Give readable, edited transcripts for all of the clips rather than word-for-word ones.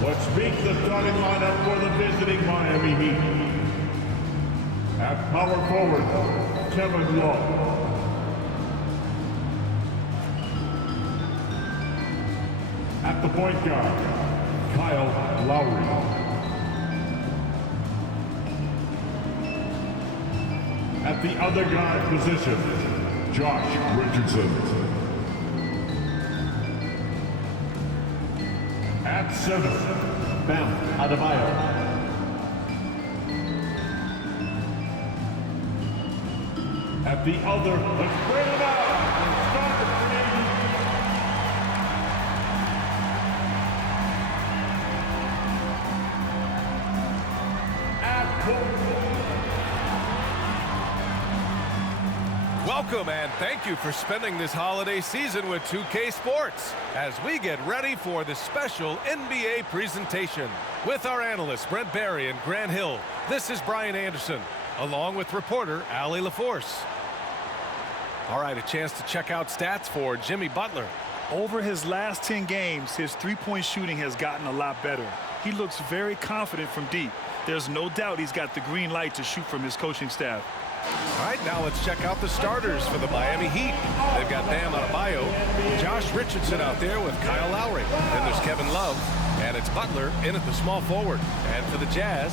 Let's meet the starting lineup for the visiting Miami Heat. At power forward, Kevin Love. At the point guard, Kyle Lowry. At the other guard position, Josh Richardson. At center, Bam Adebayo. At the other, let's bring it out and start the creating. At full. Welcome and thank you for spending this holiday season with 2K Sports as we get ready for the special NBA presentation. With our analysts Brent Barry and Grant Hill, this is Brian Anderson, along with reporter Allie LaForce. All right, a chance to check out stats for Jimmy Butler. Over his last 10 games, his three-point shooting has gotten a lot better. He looks very confident from deep. There's no doubt he's got the green light to shoot from his coaching staff. All right, now let's check out the starters for the Miami Heat. They've got Bam Adebayo, Josh Richardson out there with Kyle Lowry. Then there's Kevin Love, and it's Butler in at the small forward. And for the Jazz,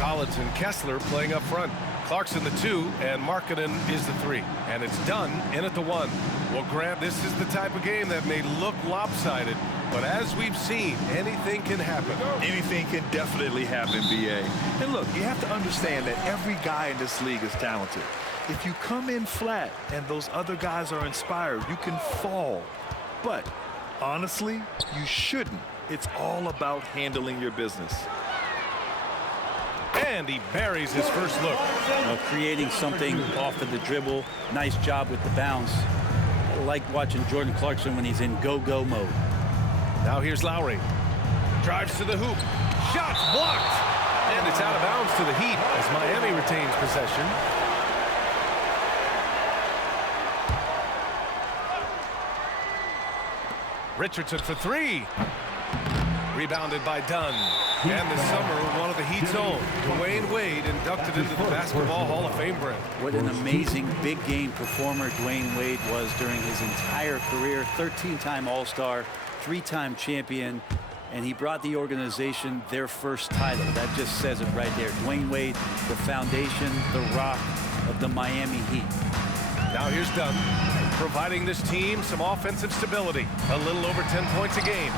Collins and Kessler playing up front. Clarkson the 2, and Markkanen is the 3. And it's Dunn in at the 1. Well, Grant, this is the type of game that may look lopsided, but as we've seen, anything can happen. Anything can definitely happen, B.A. And look, you have to understand that every guy in this league is talented. If you come in flat and those other guys are inspired, you can fall. But honestly, you shouldn't. It's all about handling your business. And he buries his first look. Creating something off of the dribble. Nice job with the bounce. I like watching Jordan Clarkson when he's in go-go mode. Now here's Lowry. Drives to the hoop. Shots blocked. And it's out of bounds to the Heat as Miami retains possession. Richardson for 3. Rebounded by Dunn. And this summer, one of the Heat's own, Dwayne Wade, inducted into the Basketball Hall of Fame, Brent. What an amazing big game performer Dwayne Wade was during his entire career. 13-time All-Star, 3-time champion, and he brought the organization their first title. That just says it right there. Dwayne Wade, the foundation, the rock of the Miami Heat. Now here's Dunn, providing this team some offensive stability. A little over 10 points a game.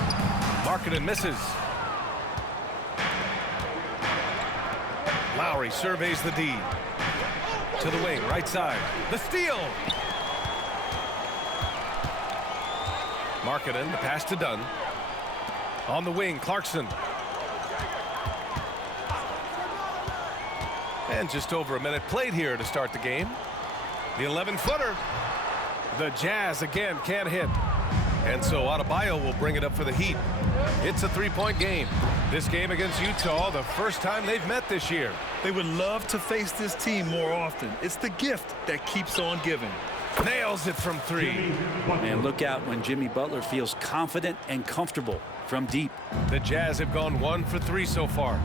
Markkanen misses. Lowry surveys the D. To the wing, right side. The steal. Markkanen, the pass to Dunn. On the wing, Clarkson. And just over a minute played here to start the game. The 11-footer. The Jazz again can't hit. And so Adebayo will bring it up for the Heat. It's a 3-point game. This game against Utah, the first time they've met this year. They would love to face this team more often. It's the gift that keeps on giving. Nails it from 3. And look out when Jimmy Butler feels confident and comfortable from deep. The Jazz have gone 1 for 3 so far.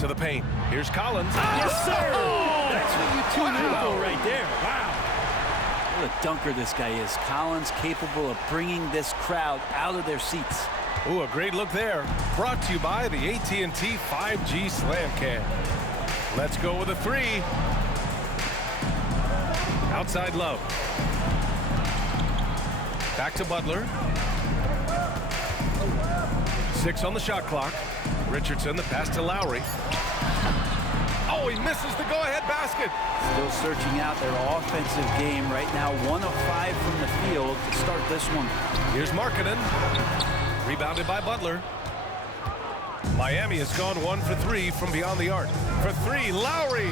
To the paint. Here's Collins. Yes, sir! That's what you tune in Wow. for right there. Wow. What a dunker this guy is. Collins capable of bringing this crowd out of their seats. Ooh, a great look there. Brought to you by the AT&T 5G Slam Cam. Let's go with a 3. Outside Love. Back to Butler. 6 on the shot clock. Richardson, the pass to Lowry. Oh, he misses the go-ahead basket. Still searching out their offensive game right now. 1 of 5 from the field to start this one. Here's Markkanen. Rebounded by Butler. Miami has gone 1 for 3 from beyond the arc. For 3, Lowry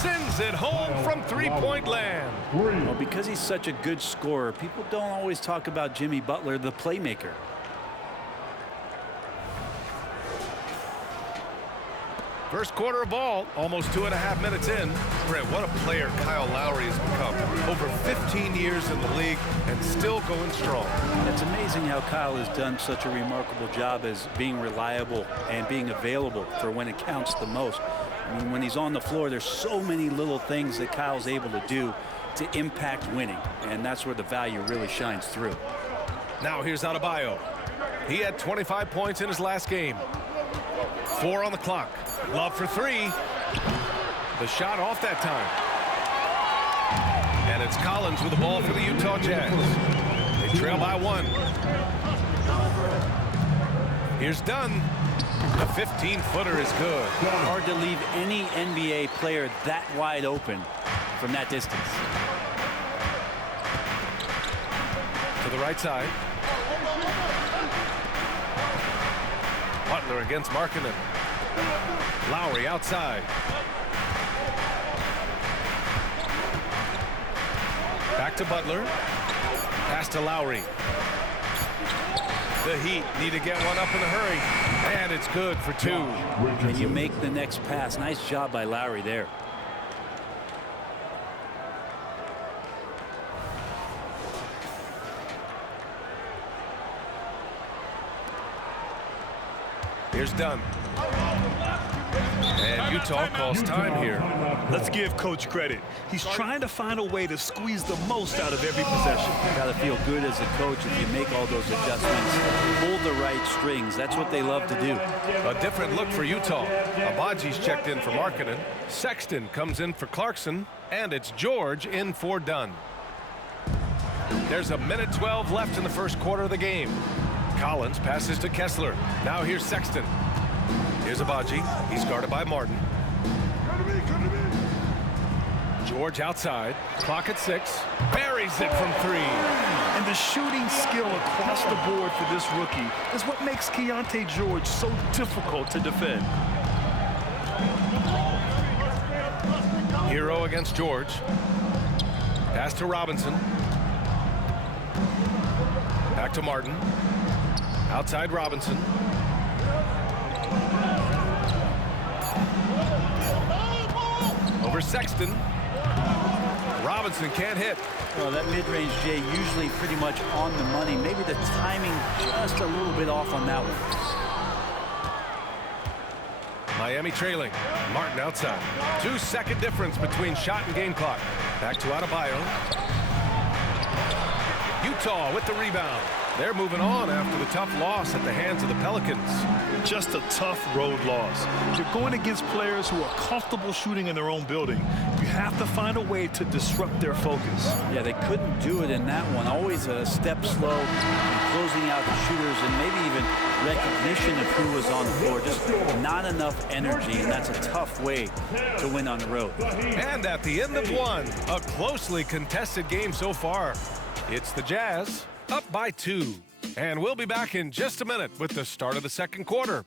sends it home from three-point land. Well, because he's such a good scorer, people don't always talk about Jimmy Butler, the playmaker. First quarter of ball, almost 2.5 minutes in. Brent, what a player Kyle Lowry has become. Over over 15 years in the league and still going strong. It's amazing how Kyle has done such a remarkable job as being reliable and being available for when it counts the most. I mean, when he's on the floor, there's so many little things that Kyle's able to do to impact winning, and that's where the value really shines through. Now here's Adebayo. He had 25 points in his last game. 4 on the clock. Love for 3. The shot off that time. And it's Collins with the ball for the Utah Jazz. They trail by 1. Here's Dunn. The 15-footer is good. Hard to leave any NBA player that wide open from that distance. To the right side. Butler against Markkanen. Lowry outside. Back to Butler. Pass to Lowry. The Heat need to get one up in a hurry. And it's good for 2. And you make the next pass. Nice job by Lowry there. Here's Dunn. And Utah calls time here. Let's give Coach credit. He's trying to find a way to squeeze the most out of every possession. Got to feel good as a coach if you make all those adjustments. Pull the right strings. That's what they love to do. A different look for Utah. Abaji's checked in for Markkanen. Sexton comes in for Clarkson. And it's George in for Dunn. There's a minute 12 left in the first quarter of the game. Collins passes to Kessler. Now here's Sexton. Here's Abaji. He's guarded by Martin. George outside. Clock at 6. Buries it from 3. And the shooting skill across the board for this rookie is what makes Keyonte George so difficult to defend. Hero against George. Pass to Robinson. Back to Martin. Outside Robinson. Over Sexton. Robinson can't hit. Well, that mid-range, Jay, usually pretty much on the money. Maybe the timing just a little bit off on that one. Miami trailing. Martin outside. 2-second difference between shot and game clock. Back to Adebayo. Utah with the rebound. They're moving on after the tough loss at the hands of the Pelicans. Just a tough road loss. You're going against players who are comfortable shooting in their own building. You have to find a way to disrupt their focus. Yeah, they couldn't do it in that one. Always a step slow and closing out the shooters, and maybe even recognition of who was on the floor. Just not enough energy, and that's a tough way to win on the road. And at the end of 1, a closely contested game so far. It's the Jazz up by 2. And we'll be back in just a minute with the start of the second quarter.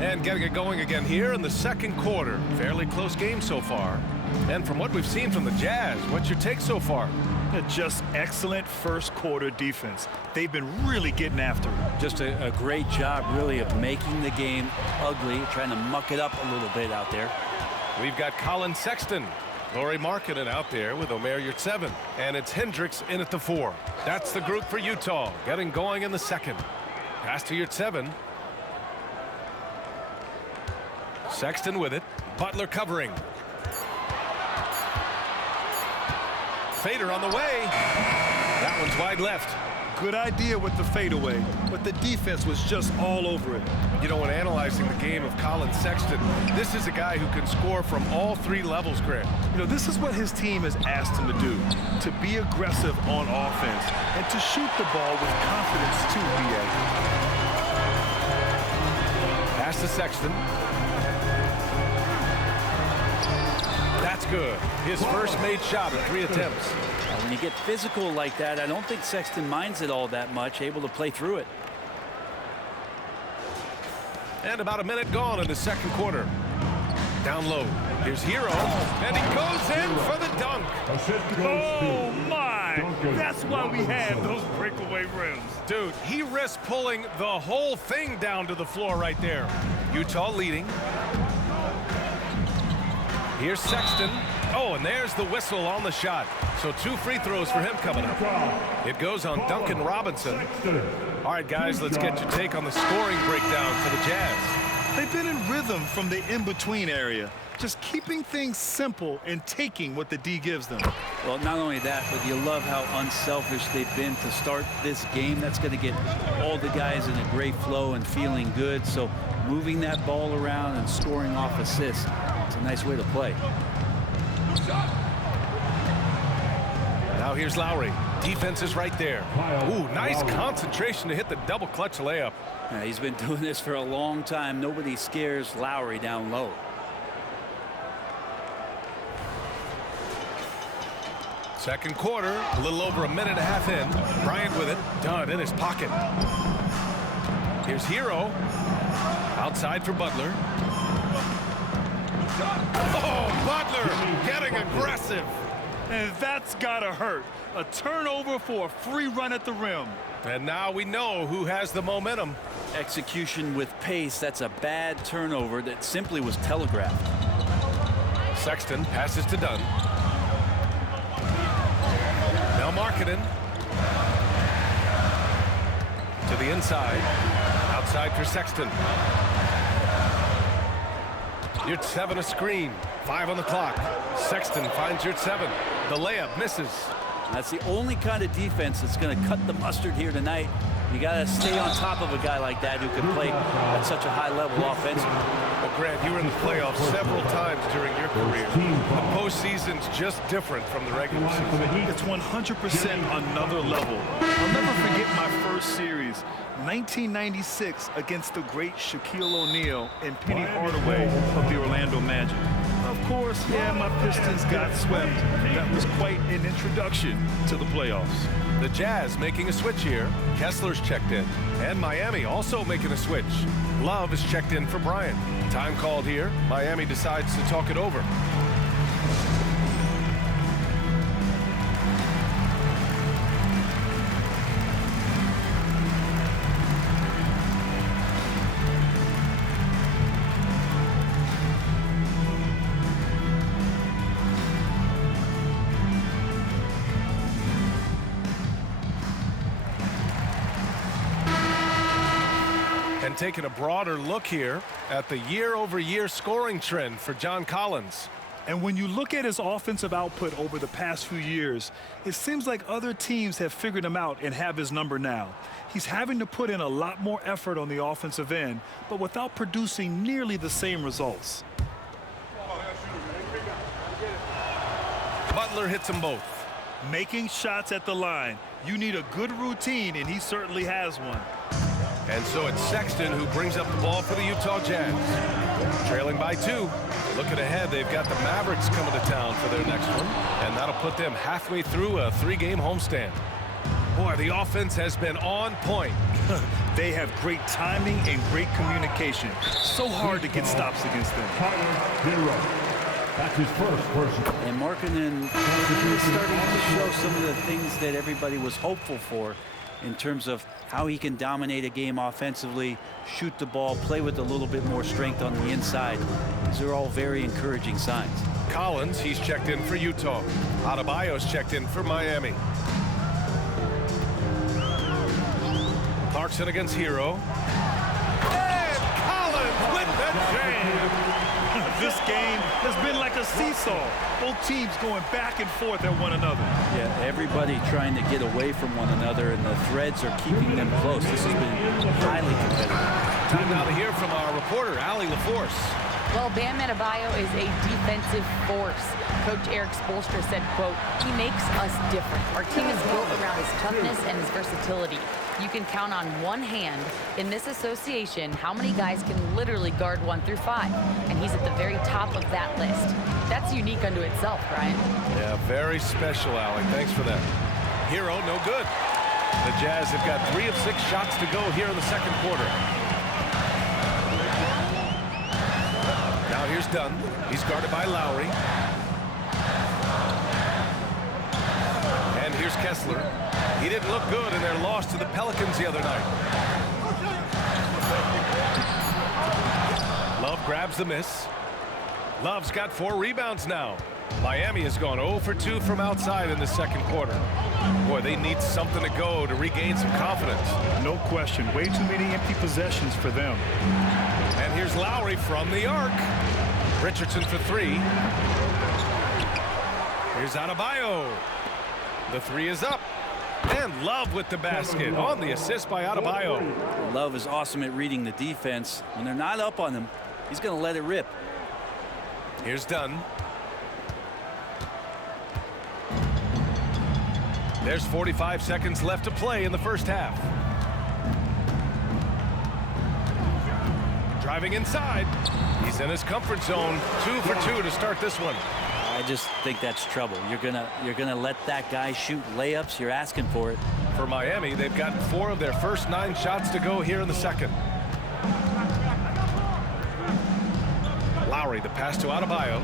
And getting it going again here in the second quarter. Fairly close game so far. And from what we've seen from the Jazz, what's your take so far? Just excellent first quarter defense. They've been really getting after it. Just a great job, really, of making the game ugly, trying to muck it up a little bit out there. We've got Colin Sexton, Lauri Markkanen out there with Omer Yurtseven, and it's Hendricks in at the 4. That's the group for Utah, getting going in the second. Pass to Yurtseven. Sexton with it. Butler covering. Fader on the way. That one's wide left. Good idea with the fadeaway, but the defense was just all over it. You know, when analyzing the game of Colin Sexton, this is a guy who can score from all 3 levels, Grant. You know, this is what his team has asked him to do, to be aggressive on offense and to shoot the ball with confidence too, B.A. Pass to Sexton. That's good. His first made shot at 3 attempts. When you get physical like that, I don't think Sexton minds it all that much, able to play through it. And about a minute gone in the second quarter. Down low. Here's Hero, and he goes in for the dunk. Oh, my! line. That's why we have those breakaway rims. Dude, he risked pulling the whole thing down to the floor right there. Utah leading. Here's Sexton. Oh, and there's the whistle on the shot. So 2 free throws for him coming up. It goes on Duncan Robinson. All right, guys, let's get your take on the scoring breakdown for the Jazz. They've been in rhythm from the in-between area, just keeping things simple and taking what the D gives them. Well, not only that, but you love how unselfish they've been to start this game. That's going to get all the guys in a great flow and feeling good. So moving that ball around and scoring off assists, it's a nice way to play. Now here's Lowry. Defense is right there. Ooh, nice concentration to hit the double clutch layup. Yeah, he's been doing this for a long time. Nobody scares Lowry down low. Second quarter, a little over a minute and a half in. Bryant with it, done in his pocket. Here's Hero. Outside for Butler. Oh, Butler getting aggressive. And that's gotta hurt. A turnover for a free run at the rim. And now we know who has the momentum. Execution with pace. That's a bad turnover that simply was telegraphed. Sexton passes to Dunn. Now Markkanen. To the inside. Outside for Sexton. Yurt 7 a screen. 5 on the clock. Sexton finds Yurt 7. The layup misses. That's the only kind of defense that's going to cut the mustard here tonight. You got to stay on top of a guy like that who can play at such a high level offensively. Well, Grant, you were in the playoffs several times during your career. The postseason's just different from the regular season. It's 100% another level. I'll never forget my first series, 1996, against the great Shaquille O'Neal and Penny Hardaway of the Orlando Magic. Of course, yeah, my Pistons got swept. That was quite an introduction to the playoffs. The Jazz making a switch here. Kessler's checked in. And Miami also making a switch. Love is checked in for Bryant. Time called here. Miami decides to talk it over. And taking a broader look here at the year-over-year scoring trend for John Collins. And when you look at his offensive output over the past few years, it seems like other teams have figured him out and have his number now. He's having to put in a lot more effort on the offensive end, but without producing nearly the same results. Butler hits them both. Making shots at the line. You need a good routine, and he certainly has one. And so it's Sexton who brings up the ball for the Utah Jazz. Trailing by 2. Looking ahead, they've got the Mavericks coming to town for their next one. And that'll put them halfway through a 3-game homestand. Boy, the offense has been on point. They have great timing and great communication. So hard to get stops against them. Hero. That's his first personal. And Markkanen is starting to show some of the things that everybody was hopeful for in terms of how he can dominate a game offensively, shoot the ball, play with a little bit more strength on the inside. These are all very encouraging signs. Collins, he's checked in for Utah. Adebayo's checked in for Miami. Clarkson against Hero. And Collins with the jam. This game has been like a seesaw. Both teams going back and forth at one another. Yeah, everybody trying to get away from one another, and the threads are keeping them close. This has been highly competitive. Time now to hear from our reporter, Allie LaForce. Well, Bam Adebayo is a defensive force. Coach Eric Spoelstra said, quote, "He makes us different. Our team is built around his toughness and his versatility. You can count on one hand in this association how many guys can literally guard 1 through 5, and he's at the very top of that list. That's unique unto itself, Brian." Yeah, very special, Allie. Thanks for that. Hero, no good. The Jazz have got 3 of 6 shots to go here in the second quarter. Now here's Dunn. He's guarded by Lowry. And here's Here's Kessler. He didn't look good in their loss to the Pelicans the other night. Love grabs the miss. Love's got 4 rebounds now. Miami has gone 0 for 2 from outside in the second quarter. Boy, they need something to go to regain some confidence. No question. Way too many empty possessions for them. And here's Lowry from the arc. Richardson for 3. Here's Adebayo. The 3 is up. And Love with the basket on the assist by Adebayo. Love is awesome at reading the defense. When they're not up on him, he's going to let it rip. Here's Dunn. There's 45 seconds left to play in the first half. Driving inside. He's in his comfort zone. 2 for 2 to start this one. I just think that's trouble. You're gonna let that guy shoot layups. You're asking for it. For Miami, they've got 4 of their first 9 shots to go here in the second. Lowry, the pass to Adebayo.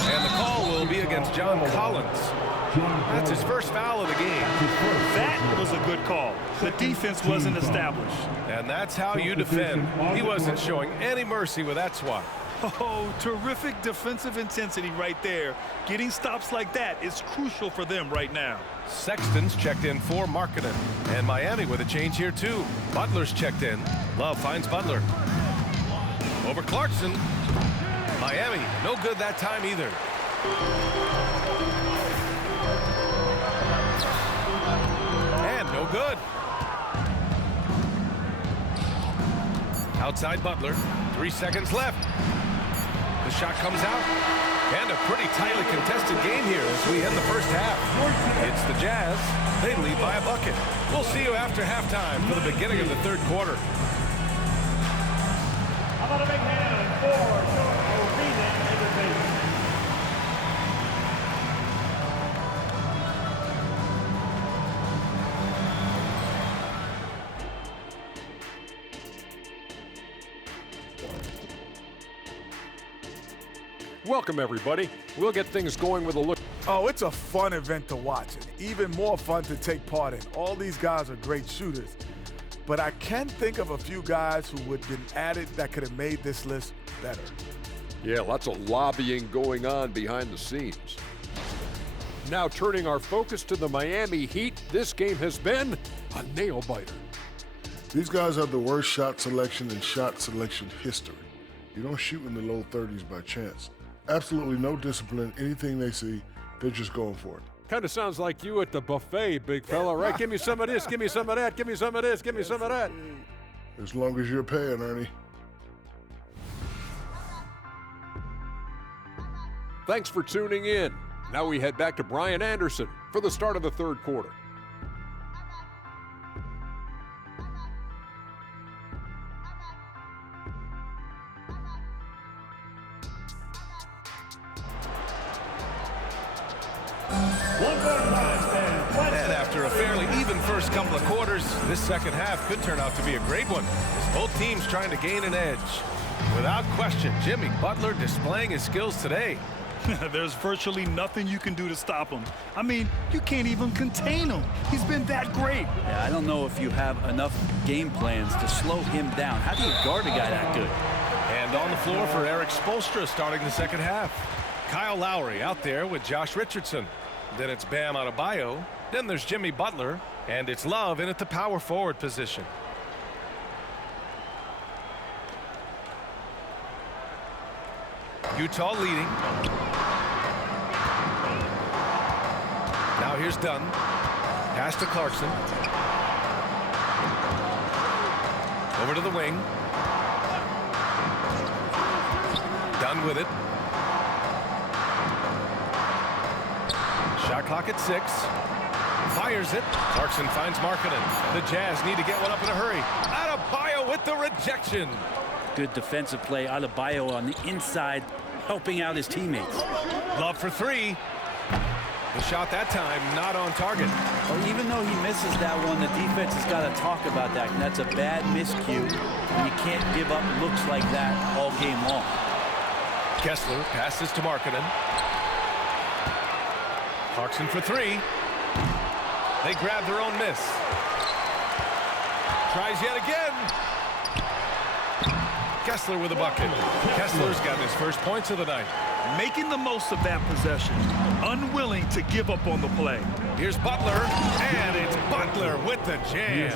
And the call will be against John Collins. That's his first foul of the game. That was a good call. The defense wasn't established. And that's how you defend. He wasn't showing any mercy with that swat. Oh, terrific defensive intensity right there. Getting stops like that is crucial for them right now. Sexton's checked in for Markkanen. And Miami with a change here too. Butler's checked in. Love finds Butler. Over Clarkson. Miami, no good that time either. And no good. Outside Butler. 3 seconds left. The shot comes out. And a pretty tightly contested game here as we end the first half. It's the Jazz. They lead by a bucket. We'll see you after halftime for the beginning of the third quarter. How about a big hand for Arena Entertainment? Welcome, everybody. We'll get things going with a look. Oh, it's a fun event to watch, and even more fun to take part in. All these guys are great shooters, but I can think of a few guys who would have been added that could have made this list better. Yeah, lots of lobbying going on behind the scenes. Now turning our focus to the Miami Heat, this game has been a nail-biter. These guys have the worst shot selection in shot selection history. You don't shoot in the low 30s by chance. Absolutely no discipline. Anything they see, they're just going for it. Kind of sounds like you at the buffet, big fella, right? Give me some of this, give me some of that, give me some of this, give me some of that. As long as you're paying, Ernie. Thanks for tuning in. Now we head back to Brian Anderson for the start of the third quarter. And after a fairly even first couple of quarters, this second half could turn out to be a great one. As both teams trying to gain an edge. Without question, Jimmy Butler displaying his skills today. There's virtually nothing you can do to stop him. I mean, you can't even contain him. He's been that great. Yeah, I don't know if you have enough game plans to slow him down. How do you guard a guy that good? And on the floor for Eric Spoelstra starting the second half. Kyle Lowry out there with Josh Richardson. Then it's Bam Adebayo. Then there's Jimmy Butler. And it's Love in at the power forward position. Utah leading. Now here's Dunn. Pass to Clarkson. Over to the wing. Dunn with it. Shot clock at 6. Fires it. Clarkson finds Markkanen. The Jazz need to get one up in a hurry. Adebayo with the rejection. Good defensive play. Adebayo on the inside, helping out his teammates. Love for 3. The shot that time not on target. Well, even though he misses that one, the defense has got to talk about that. And that's a bad miscue. And you can't give up looks like that all game long. Kessler passes to Markkanen. Clarkson for 3. They grab their own miss. Tries yet again. Kessler with a bucket. Kessler's got his first points of the night. Making the most of that possession. Unwilling to give up on the play. Here's Butler, and it's Butler with the jam.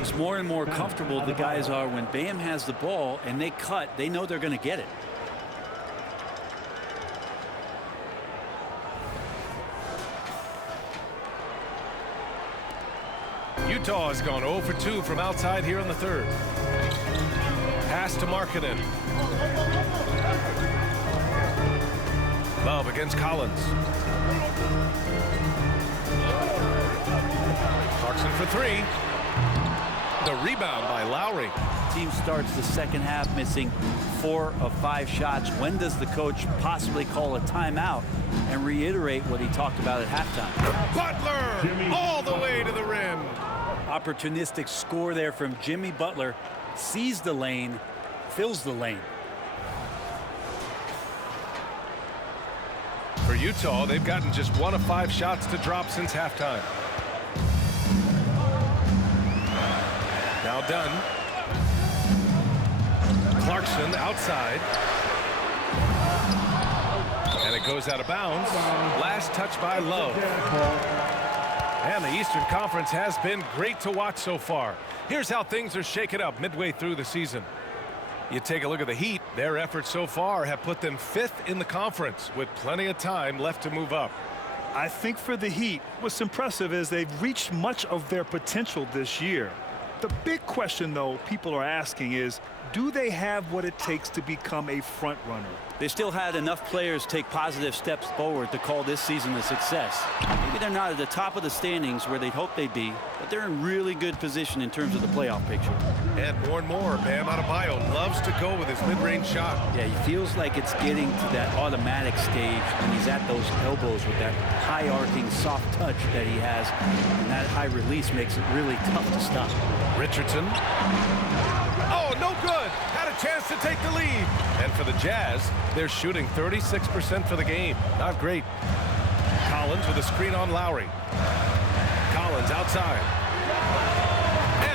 It's more and more comfortable the guys are when Bam has the ball and they cut. They know they're going to get it. Utah has gone 0 for 2 from outside here in the third. Pass to Markkanen. Love against Collins. Clarkson for three. The rebound by Lowry. Team starts the second half missing 4 of 5 shots. When does the coach possibly call a timeout and reiterate what he talked about at halftime? Butler all the way to the rim. Opportunistic score there from Jimmy Butler. Sees the lane, fills the lane. For Utah, they've gotten just 1 of 5 shots to drop since halftime. Now done. Clarkson outside. And it goes out of bounds. Last touch by Love. And the Eastern Conference has been great to watch so far. Here's how things are shaken up midway through the season. You take a look at the Heat. Their efforts so far have put them 5th in the conference with plenty of time left to move up. I think for the Heat, what's impressive is they've reached much of their potential this year. The big question, though, people are asking is, do they have what it takes to become a front runner? They still had enough players take positive steps forward to call this season a success. Maybe they're not at the top of the standings where they'd hope they'd be, but they're in really good position in terms of the playoff picture. And more, Bam Adebayo loves to go with his mid-range shot. Yeah, he feels like it's getting to that automatic stage when he's at those elbows with that high arcing soft touch that he has, and that high release makes it really tough to stop. Richardson. Oh, no good. Had a chance to take the lead. And for the Jazz, they're shooting 36% for the game. Not great. Collins with a screen on Lowry. Collins outside.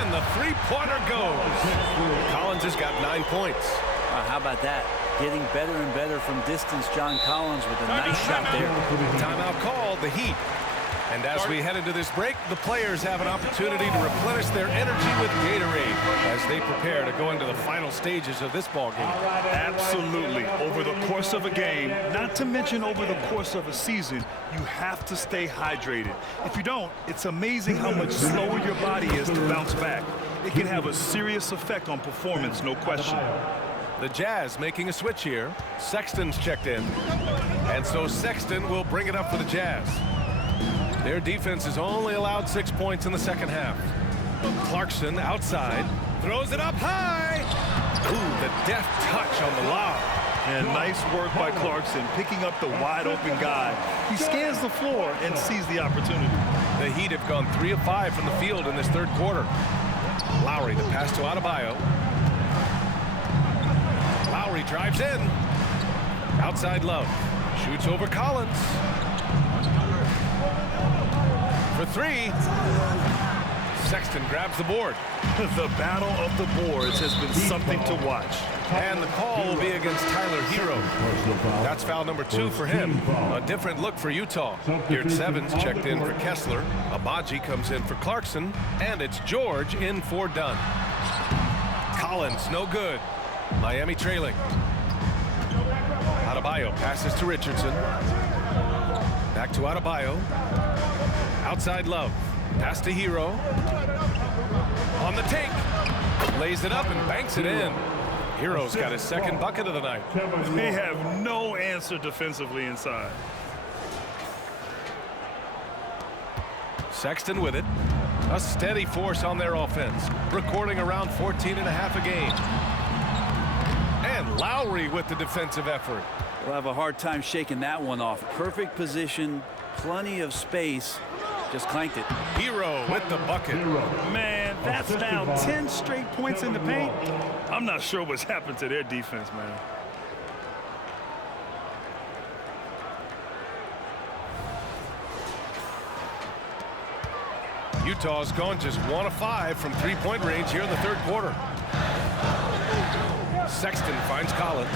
And the three-pointer goes. Collins has got 9 points. How about that? Getting better and better from distance. John Collins with a nice shot there. Timeout called, the Heat. And as we head into this break, the players have an opportunity to replenish their energy with Gatorade as they prepare to go into the final stages of this ball game. Absolutely. Over the course of a game, not to mention over the course of a season, you have to stay hydrated. If you don't, it's amazing how much slower your body is to bounce back. It can have a serious effect on performance, no question. The Jazz making a switch here. Sexton's checked in. And so Sexton will bring it up for the Jazz. Their defense has only allowed 6 points in the second half. Clarkson outside, throws it up high. Ooh, the deft touch on the lob. And nice work by Clarkson, picking up the wide open guy. He scans the floor and sees the opportunity. The Heat have gone 3 of 5 from the field in this third quarter. Lowry, the pass to Adebayo. Lowry drives in. Outside Love. Shoots over Collins. For three. Sexton grabs the board. The battle of the boards has been something to watch. And the call will be against Tyler Hero. That's foul number 2 for him. A different look for Utah. Geert Sevens checked in for Kessler. Abaji comes in for Clarkson. And it's George in for Dunn. Collins, no good. Miami trailing. Adebayo passes to Richardson. Back to Adebayo. Outside Love. Pass to Hero. On the take. Lays it up and banks it in. Hero's got his second bucket of the night. They have no answer defensively inside. Sexton with it. A steady force on their offense. Recording around 14 and a half a game. And Lowry with the defensive effort. We'll have a hard time shaking that one off. Perfect position, plenty of space. Just clanked it. Hero with the bucket. Man, that's now 10 straight points in the paint. I'm not sure what's happened to their defense, man. Utah's gone just 1 of 5 from three-point range here in the third quarter. Sexton finds Collins.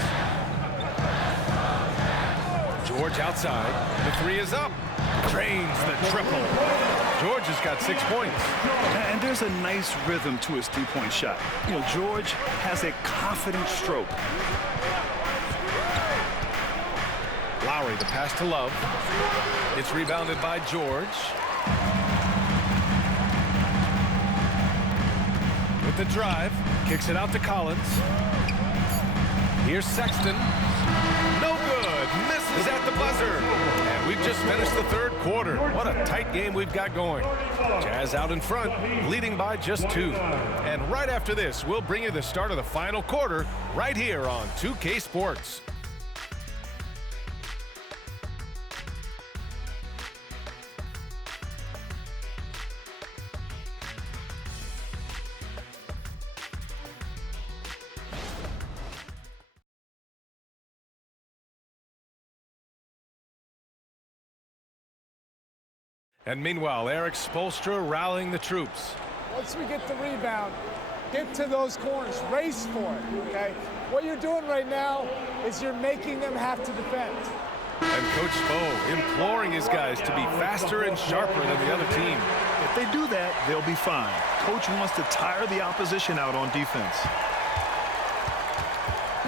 George outside. The three is up. Drains the triple. George has got 6 points. And there's a nice rhythm to his three-point shot. You know, George has a confident stroke. Lowry, the pass to Love. It's rebounded by George. With the drive, kicks it out to Collins. Here's Sexton. No good. Misses at the buzzer. And we've just finished the third quarter. What a tight game we've got going. Jazz out in front, leading by just 2. And right after this, we'll bring you the start of the final quarter right here on 2K Sports. And meanwhile, Eric Spoelstra rallying the troops. Once we get the rebound, get to those corners, race for it, okay? What you're doing right now is you're making them have to defend. And Coach Spo imploring his guys to be faster and sharper than the other team. If they do that, they'll be fine. Coach wants to tire the opposition out on defense.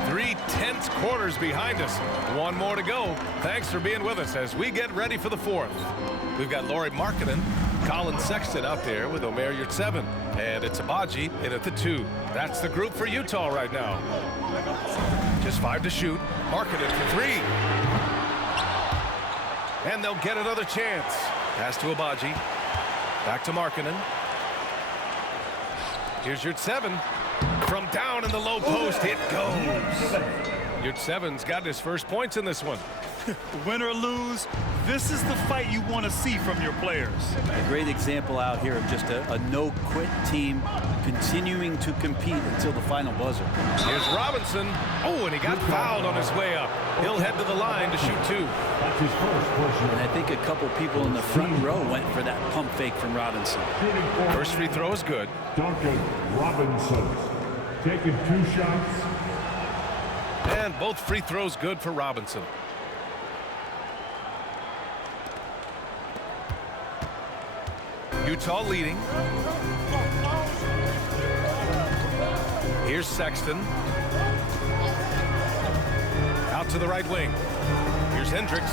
3 tense quarters behind us. 1 more to go. Thanks for being with us as we get ready for the 4th. We've got Lauri Markkanen, Colin Sexton out there with Omer Yurtseven. And it's Agbaji in at the 2. That's the group for Utah right now. Just 5 to shoot. Markkanen for 3. And they'll get another chance. Pass to Agbaji. Back to Markkanen. Here's Yurtseven. From down in the low post, it goes. Yurtseven's got his first points in this one. Win or lose, this is the fight you want to see from your players. A great example out here of just a no-quit team continuing to compete until the final buzzer. Here's Robinson. Oh, and he got fouled on his way up. He'll head to the line to shoot 2. And I think a couple people in the front row went for that pump fake from Robinson. First free throw is good. Duncan Robinson taking 2 shots. And both free throws good for Robinson. Utah leading. Here's Sexton. Out to the right wing. Here's Hendricks.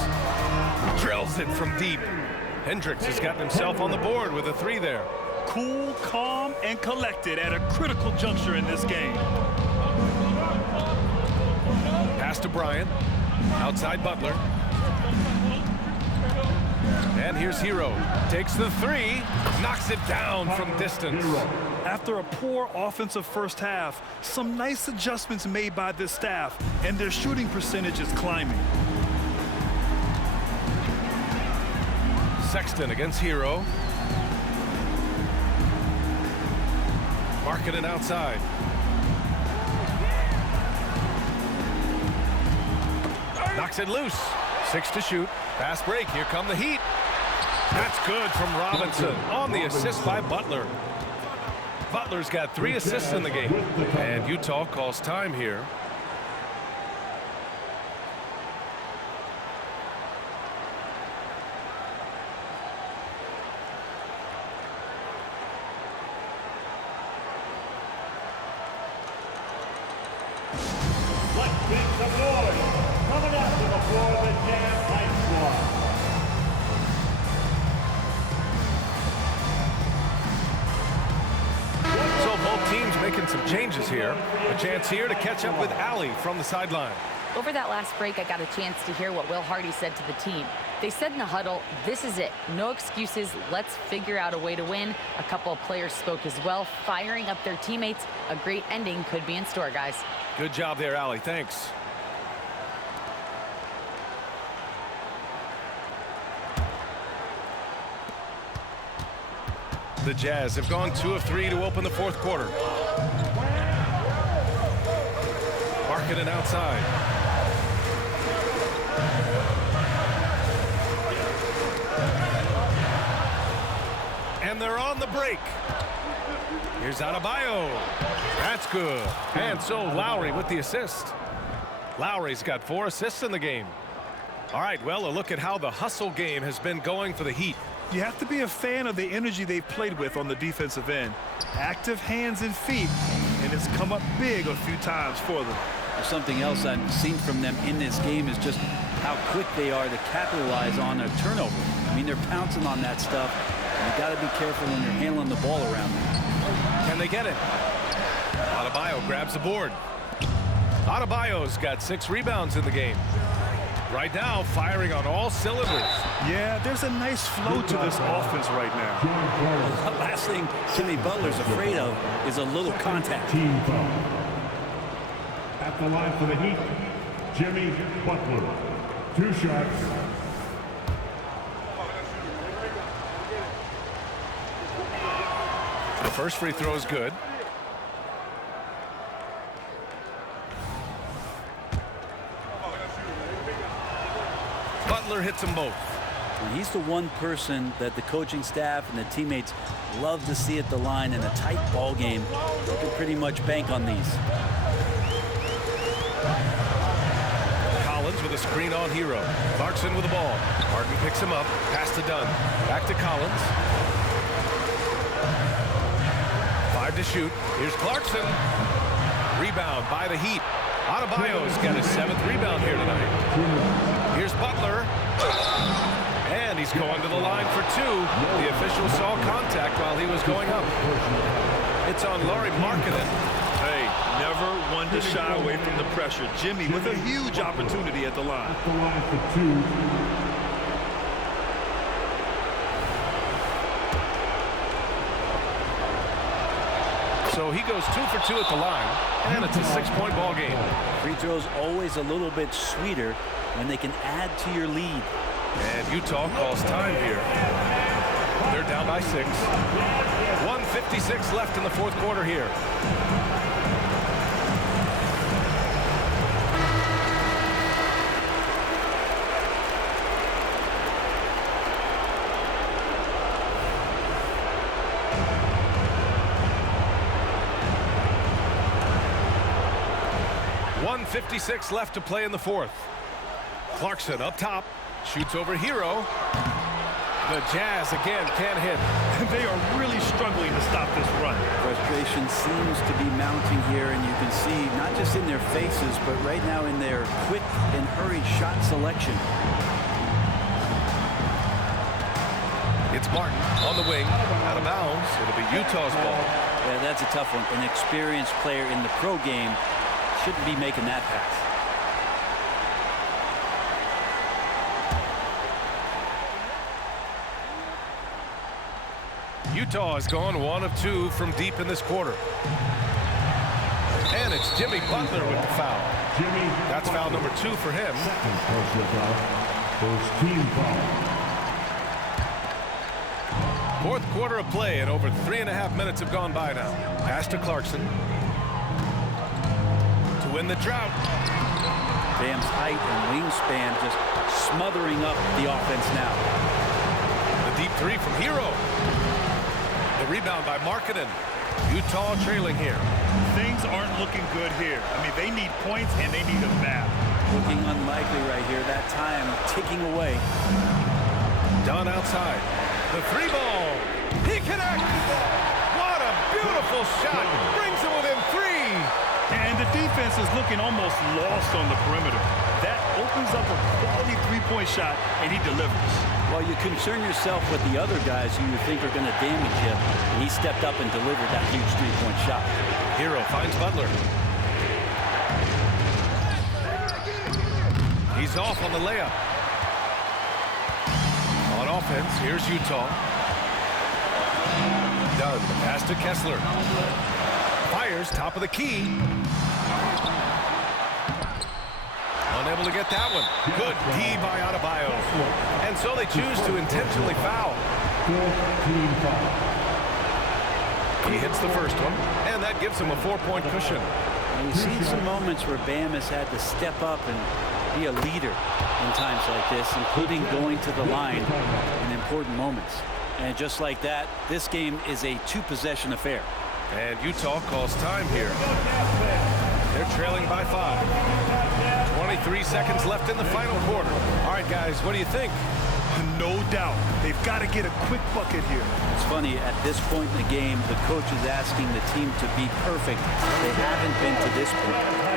Drills it from deep. Hendricks has gotten himself on the board with a 3 there. Cool, calm, and collected at a critical juncture in this game. Pass to Bryant. Outside Butler. And here's Hero. Takes the 3. Knocks it down from distance. After a poor offensive first half, some nice adjustments made by this staff, and their shooting percentage is climbing. Sexton against Hero. Markkanen outside. Knocks it loose. 6 to shoot. Fast break. Here come the Heat. That's good from Robinson on the assist by Butler. Butler's got 3 assists in the game. And Utah calls time here. Let's make some noise. Coming out to the floor, the Jazz High Squad. So both teams making some changes here. A chance here to catch up with Allie from the sideline. Over that last break, I got a chance to hear what Will Hardy said to the team. They said in the huddle, this is it. No excuses. Let's figure out a way to win. A couple of players spoke as well, firing up their teammates. A great ending could be in store, guys. Good job there, Allie. Thanks. The Jazz have gone 2 of 3 to open the 4th quarter. Markkanen outside. And they're on the break. Here's Adebayo. That's good. And so Lowry with the assist. Lowry's got 4 assists in the game. All right, well, a look at how the hustle game has been going for the Heat. You have to be a fan of the energy they've played with on the defensive end. Active hands and feet, and it's come up big a few times for them. Something else I've seen from them in this game is just how quick they are to capitalize on a turnover. I mean, they're pouncing on that stuff. You got to be careful when you're handling the ball around them. Can they get it? Adebayo grabs the board. Adebayo's got 6 rebounds in the game. Right now, firing on all cylinders. Yeah, there's a nice flow to this offense right now. The last thing Jimmy Butler's afraid of is a little contact. Team foul. At the line for the Heat, Jimmy Butler. 2 shots. The first free throw is good. Butler hits them both. And he's the one person that the coaching staff and the teammates love to see at the line in a tight ball game. You can pretty much bank on these. Collins with a screen on Hero. Clarkson with the ball. Harden picks him up. Pass to Dunn. Back to Collins. 5 to shoot. Here's Clarkson. Rebound by the Heat. Adebayo's got his 7th rebound here tonight. Here's Butler. And he's going to the line for 2. The official saw contact while he was going up. It's on Lauri Markkanen. Hey, never one to shy away from the pressure. Jimmy with a huge opportunity at the line. At the line for 2. So he goes 2 for 2 at the line, and it's a 6-point ball game. Free throws always a little bit sweeter when they can add to your lead. And Utah calls time here. They're down by 6. 1:56 left in the 4th quarter here. .56 left to play in the 4th. Clarkson up top. Shoots over Hero. The Jazz again can't hit. They are really struggling to stop this run. Frustration seems to be mounting here, and you can see not just in their faces, but right now in their quick and hurried shot selection. It's Martin on the wing, out of bounds. It'll be Utah's ball. Yeah, that's a tough one. An experienced player in the pro game shouldn't be making that pass. Utah has gone 1 of 2 from deep in this quarter. And it's Jimmy Butler with the foul. That's foul number 2 for him. Second personal foul. First team foul. 4th quarter of play, and over 3.5 minutes have gone by now. Pass to Clarkson. To win the drought. Bam's height and wingspan just smothering up the offense now. The deep 3 from Hero. The rebound by Markkanen. Utah trailing here. Things aren't looking good here. I mean, they need points and they need them now. Looking unlikely right here. That time ticking away. Dunn outside. The 3-ball. He connects. What a beautiful shot. Brings him within 3. And the defense is looking almost lost on the perimeter. That opens up a quality 3-point shot, and he delivers. Well, you concern yourself with the other guys who you think are going to damage you, and he stepped up and delivered that huge 3-point shot. Hero finds Butler. He's off on the layup. On offense, here's Utah. Dunn, pass to Kessler. Fires, top of the key. Unable to get that one. Good D by Adebayo. And so they choose to intentionally foul. He hits the first one, and that gives him a 4-point cushion. And we've seen some moments where Bam has had to step up and be a leader in times like this, including going to the line in important moments. And just like that, this game is a two-possession affair. And Utah calls time here. They're trailing by 5. 23 seconds left in the final quarter. All right, guys, what do you think? No doubt. They've got to get a quick bucket here. It's funny, at this point in the game, the coach is asking the team to be perfect. They haven't been to this point.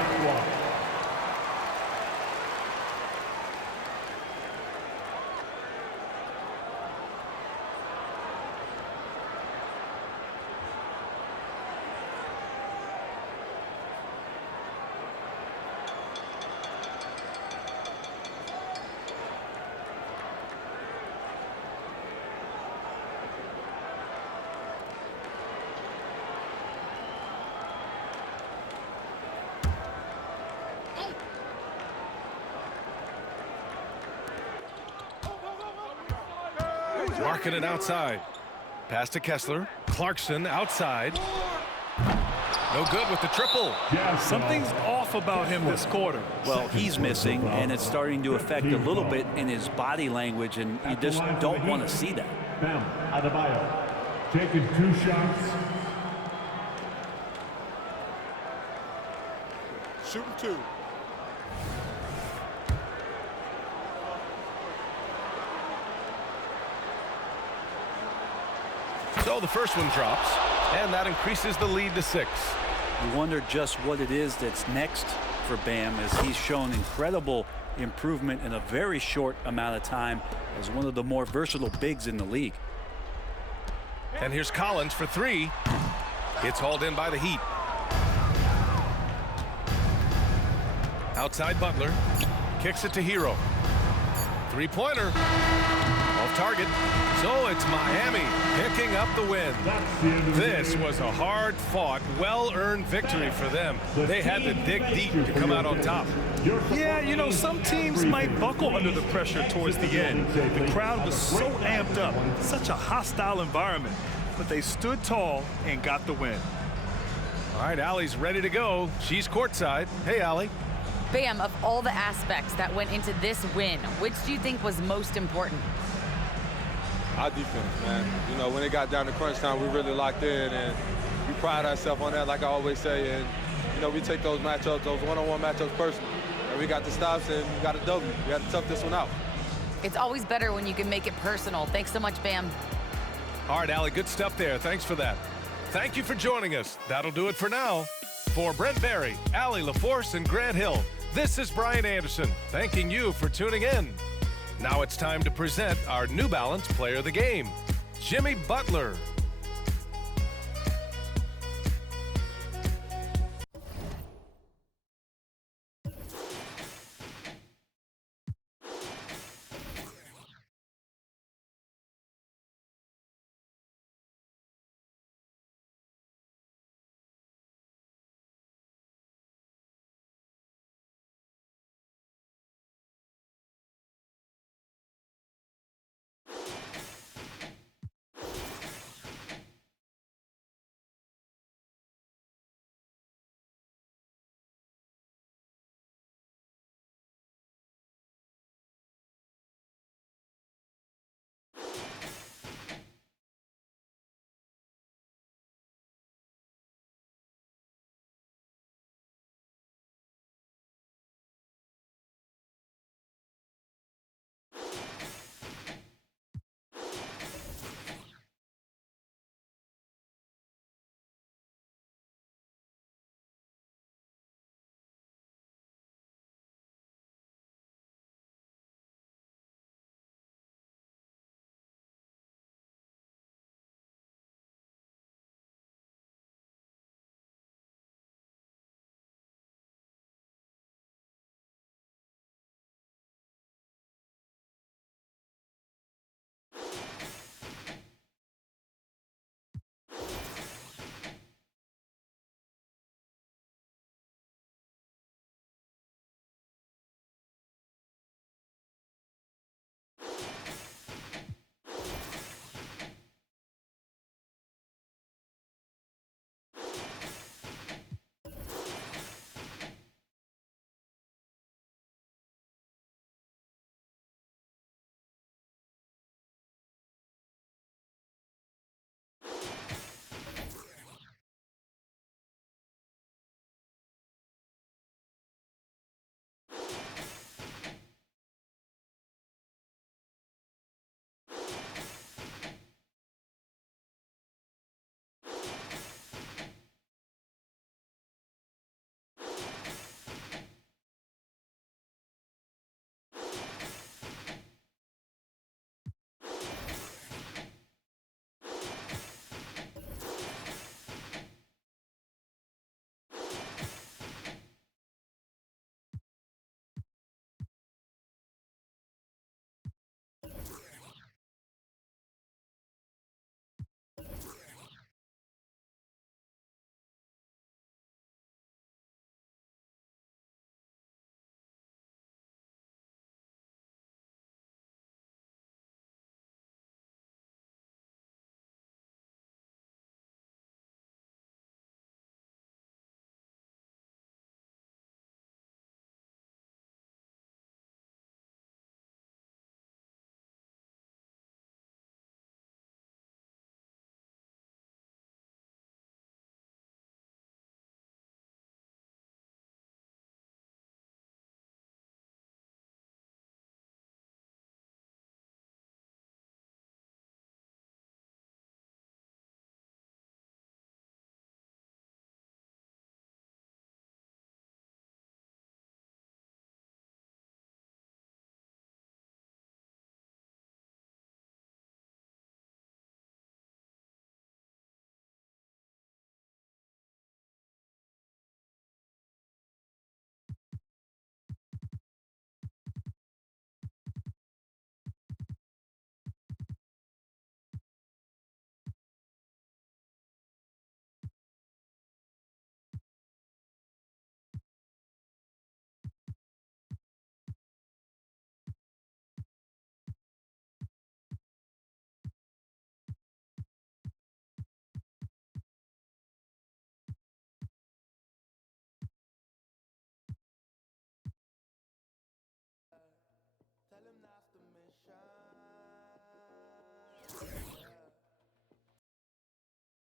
Marking it outside. Pass to Kessler. Clarkson outside. No good with the triple. Something's off about him this quarter. Well, he's missing, and it's starting to affect a little bit in his body language, and you just don't want to see that. Bam Adebayo taking 2 shots. Shooting 2. So the first one drops, and that increases the lead to 6. You wonder just what it is that's next for Bam, as he's shown incredible improvement in a very short amount of time as one of the more versatile bigs in the league. And here's Collins for 3. It's hauled in by the Heat. Outside Butler. Kicks it to Hero. 3-pointer. Off target. So it's Miami picking up the win. This was a hard-fought, well-earned victory for them. They had to dig deep to come out on top. Yeah, you know, some teams might buckle under the pressure towards the end. The crowd was so amped up, such a hostile environment. But they stood tall and got the win. All right, Allie's ready to go. She's courtside. Hey, Allie. Bam, of all the aspects that went into this win, which do you think was most important? Our defense, man. You know, when it got down to crunch time, we really locked in, and we pride ourselves on that, like I always say. And, you know, we take those matchups, those one-on-one matchups personally. And we got the stops, and we got a W. We had to tough this one out. It's always better when you can make it personal. Thanks so much, Bam. All right, Allie, good stuff there. Thanks for that. Thank you for joining us. That'll do it for now. For Brent Barry, Allie LaForce, and Grant Hill, this is Brian Anderson, thanking you for tuning in. Now it's time to present our New Balance Player of the Game, Jimmy Butler.